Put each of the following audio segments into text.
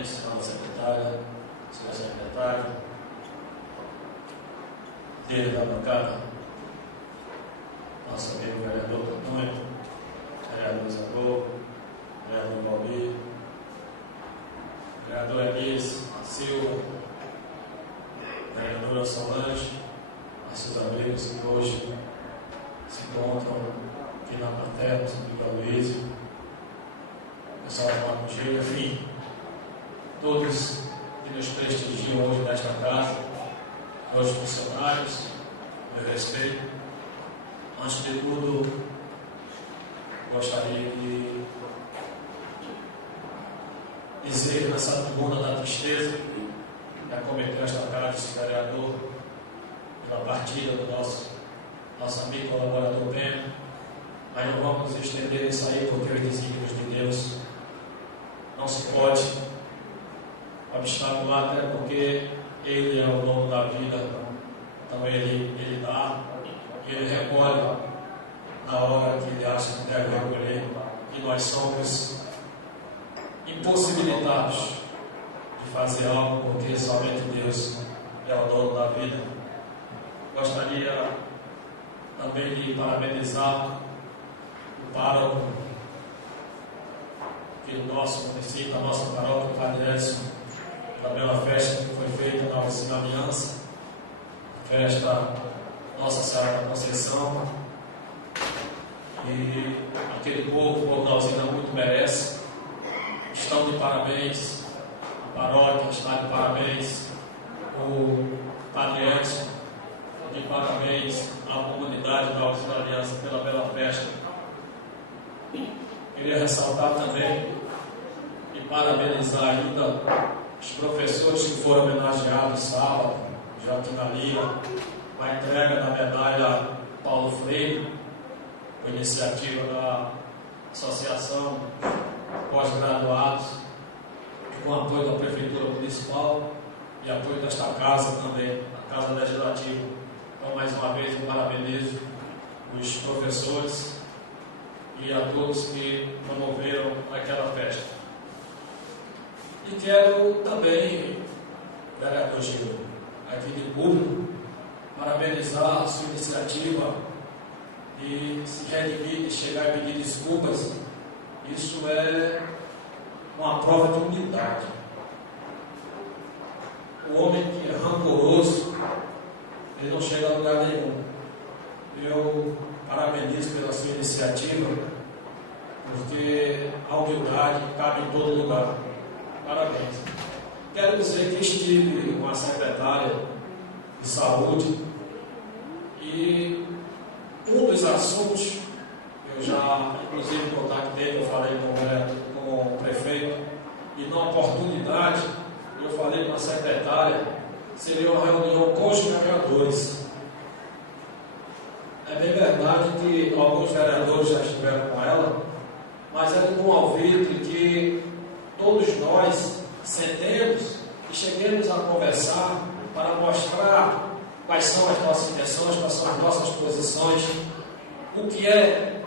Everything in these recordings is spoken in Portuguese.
parabéns, senhora secretária, senhor secretário, dele da bancada, nosso amigo vereador Antônio, vereador Isabel, vereador Valdir, vereador Elis Silva, vereadora Solange, nossos amigos que hoje se encontram aqui na plateia, nosso amigo Aloysio, pessoal da Macugia, enfim, todos que nos prestigiam hoje nesta casa, meus funcionários, meu respeito. Antes de tudo, gostaria de dizer nessa tribuna da tristeza que acometeu esta casa desse vereador pela partida do nosso amigo colaborador Pena, mas não vamos estender isso aí porque os desígnios de Deus não se pode obstacular, até porque Ele é o dono da vida, então Ele dá, Ele recolhe na hora que Ele acha que deve recolher, e nós somos impossibilitados de fazer algo porque somente Deus é o dono da vida. Gostaria também de parabenizar o pároco aqui do nosso município, da nossa paróquia, o Padre Edson, da bela festa que foi feita na Alcina Aliança, festa Nossa Senhora da Conceição, e aquele povo da Alcina muito merece. Estão de parabéns a paróquia, está de parabéns o Padre Edson, de parabéns à comunidade da Alcina Aliança pela bela festa. Queria ressaltar também e parabenizar ainda os professores que foram homenageados sábado, Joaquim Lira, com a entrega da medalha Paulo Freire, com iniciativa da Associação Pós-Graduados, com apoio da Prefeitura Municipal e apoio desta casa também, a Casa Legislativa. Então, mais uma vez, eu parabenizo os professores e a todos que promoveram aquela festa. E quero também, vereador Gil, aqui de público, parabenizar a sua iniciativa de se redimir, de chegar e pedir desculpas. Isso é uma prova de humildade. O homem que é rancoroso, ele não chega a lugar nenhum. Eu parabenizo pela sua iniciativa, porque a humildade cabe em todo lugar. Parabéns. Quero dizer que estive com a secretária de saúde e um dos assuntos, eu já inclusive contactei, eu falei com o prefeito, e na oportunidade eu falei com a secretária, seria uma reunião com os vereadores. É bem verdade que alguns vereadores já estiveram com ela, mas é de bom alvitre que todos nós sentemos e cheguemos a conversar para mostrar quais são as nossas intenções, quais são as nossas posições, o que é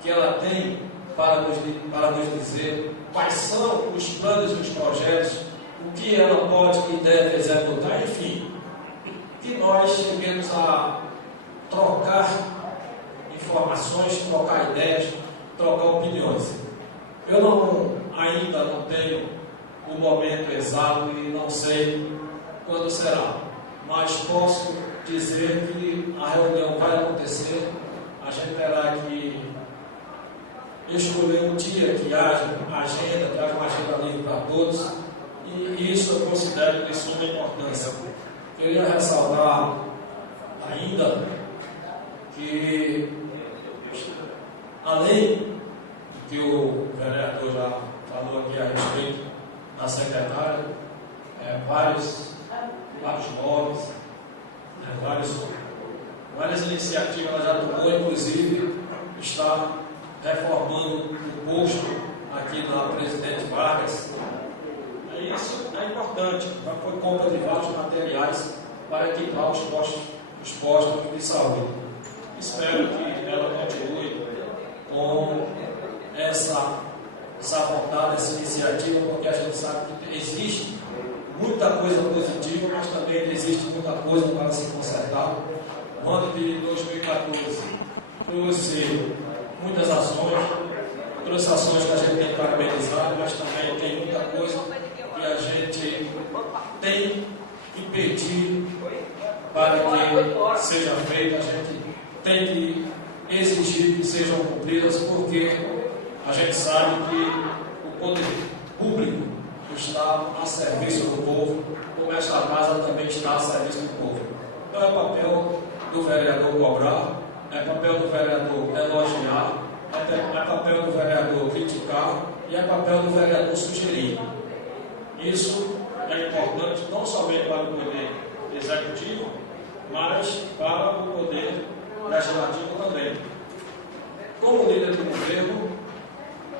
que ela tem para nos dizer, quais são os planos e os projetos, o que ela pode e deve executar, enfim, que nós cheguemos a trocar informações, trocar ideias, trocar opiniões. Eu ainda não tenho o momento exato e não sei quando será, mas posso dizer que a reunião vai acontecer. A gente terá que escolher um dia que haja agenda, que haja uma agenda livre para todos, e isso eu considero de suma importância. Queria ressaltar ainda que, além do que o vereador já falou aqui a respeito da secretária, vários móveis, várias iniciativas ela já tomou, inclusive está reformando o posto aqui na Presidente Vargas. Isso é importante, já foi compra de vários materiais para equipar os postos de saúde. Espero que ela continue com essa essa vontade, essa iniciativa, porque a gente sabe que existe muita coisa positiva, mas também existe muita coisa para se consertar. O ano de 2014 trouxe muitas ações, trouxe ações que a gente tem que parabenizar, mas também tem muita coisa que a gente tem que pedir para que seja feita. A gente tem que exigir que sejam cumpridas, porque a gente sabe que o poder público está a serviço do povo, como esta casa também está a serviço do povo. Então é papel do vereador cobrar, é papel do vereador elogiar, é papel do vereador criticar e é papel do vereador sugerir. Isso é importante não somente para o poder executivo, mas para o poder legislativo também. Como líder do governo,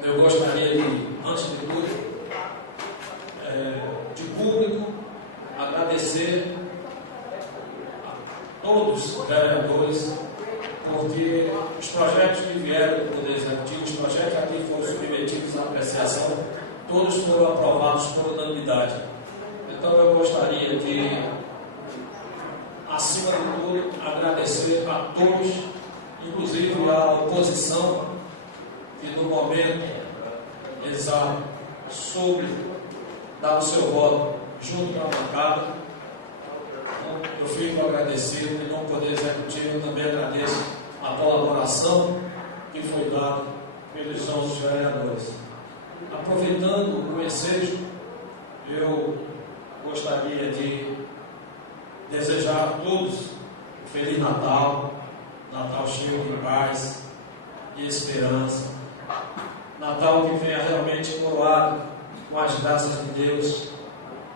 eu gostaria de, antes de tudo, de público, agradecer a todos os vereadores, porque os projetos que vieram do Poder Executivo, os projetos que aqui foram submetidos à apreciação, todos foram aprovados por unanimidade. Então eu gostaria de, acima de tudo, agradecer a todos, inclusive à oposição, que no momento exato soube dar o seu voto junto com a bancada. Então, eu fico agradecido, em nome do Poder Executivo, eu também agradeço a colaboração que foi dada pelos nossos vereadores. Aproveitando o ensejo, eu gostaria de desejar a todos um Feliz Natal, Natal cheio de paz e esperança, Natal que venha realmente coroado com as graças de Deus.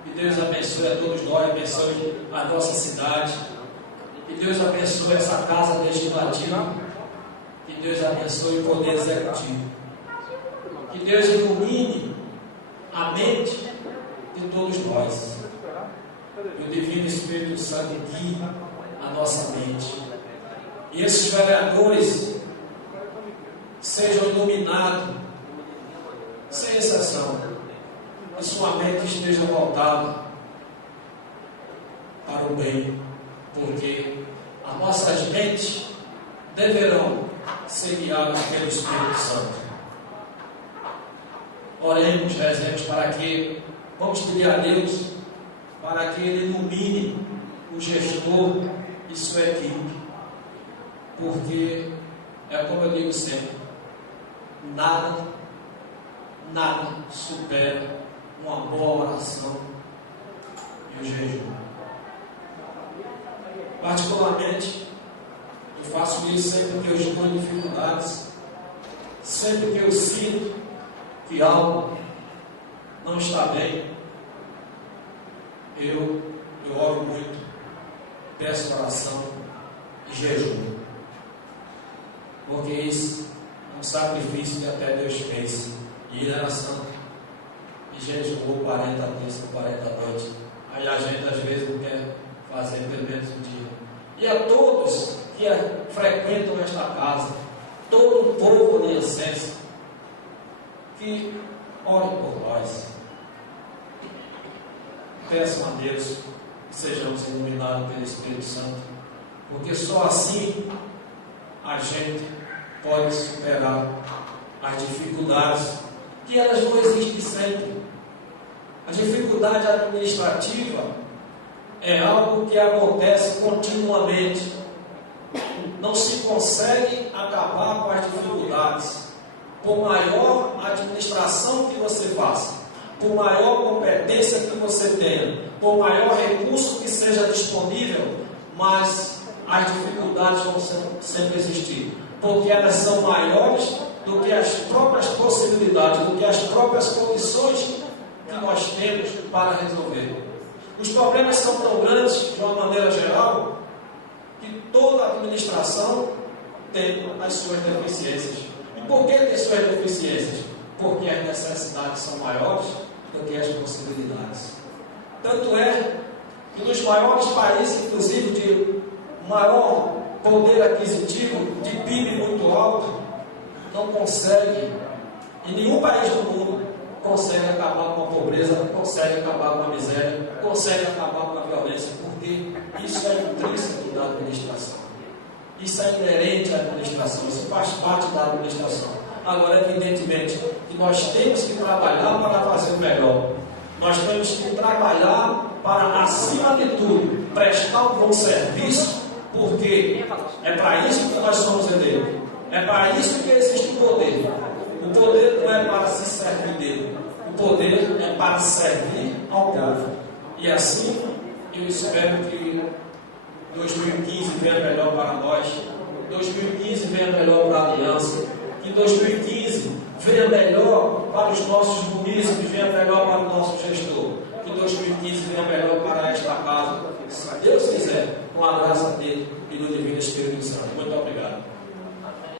Que Deus abençoe a todos nós, abençoe a nossa cidade, que Deus abençoe essa casa legislativa, que Deus abençoe o Poder Executivo, que Deus ilumine a mente de todos nós, que o Divino Espírito Santo guie a nossa mente, e esses vereadores sejam iluminados, sem exceção, que sua mente esteja voltada para o bem, porque as nossas mentes deverão ser guiadas pelo Espírito Santo. Oremos, rezemos para que, vamos pedir a Deus para que Ele ilumine o gestor e sua equipe, porque é como eu digo sempre, nada supera uma boa oração e o jejum. Particularmente, eu faço isso sempre que eu estou em dificuldades, sempre que eu sinto que algo não está bem, eu oro muito, peço oração e jejum, porque isso é um sacrifício que até Deus fez. E ele era santo e jejuou 40 dias, 40 noites. Aí a gente às vezes não quer fazer pelo menos um dia. E a todos que frequentam esta casa, todo o povo de essência, que orem por nós. Peçam a Deus que sejamos iluminados pelo Espírito Santo, porque só assim a gente pode superar as dificuldades, que elas não existem sempre. A dificuldade administrativa é algo que acontece continuamente. Não se consegue acabar com as dificuldades. Por maior administração que você faça, por maior competência que você tenha, por maior recurso que seja disponível, mas as dificuldades vão sempre existir, porque elas são maiores do que as próprias possibilidades, do que as próprias condições que nós temos para resolver. Os problemas são tão grandes, de uma maneira geral, que toda administração tem as suas deficiências. E por que tem suas deficiências? Porque as necessidades são maiores do que as possibilidades. Tanto é que nos maiores países, inclusive de maior poder aquisitivo, de PIB muito alto, não consegue E nenhum país do mundo consegue acabar com a pobreza, consegue acabar com a miséria, consegue acabar com a violência, porque isso é intrínseco da administração. Isso é inerente à administração, isso faz parte da administração. Agora, evidentemente, que nós temos que trabalhar para fazer o melhor. Nós temos que trabalhar para, acima de tudo, prestar um bom serviço, porque é para isso que nós somos eleitos. É para isso que existe o poder. O poder não é para se servir dele. O poder é para servir ao povo. E assim, eu espero que 2015 venha melhor para nós. 2015 venha melhor para a Aliança. Que 2015 venha melhor para os nossos munícipes, venha melhor para o nosso gestor. Que 2015 venha melhor para esta casa. Se Deus quiser, com a graça dele e do Divino Espírito Santo. Muito obrigado.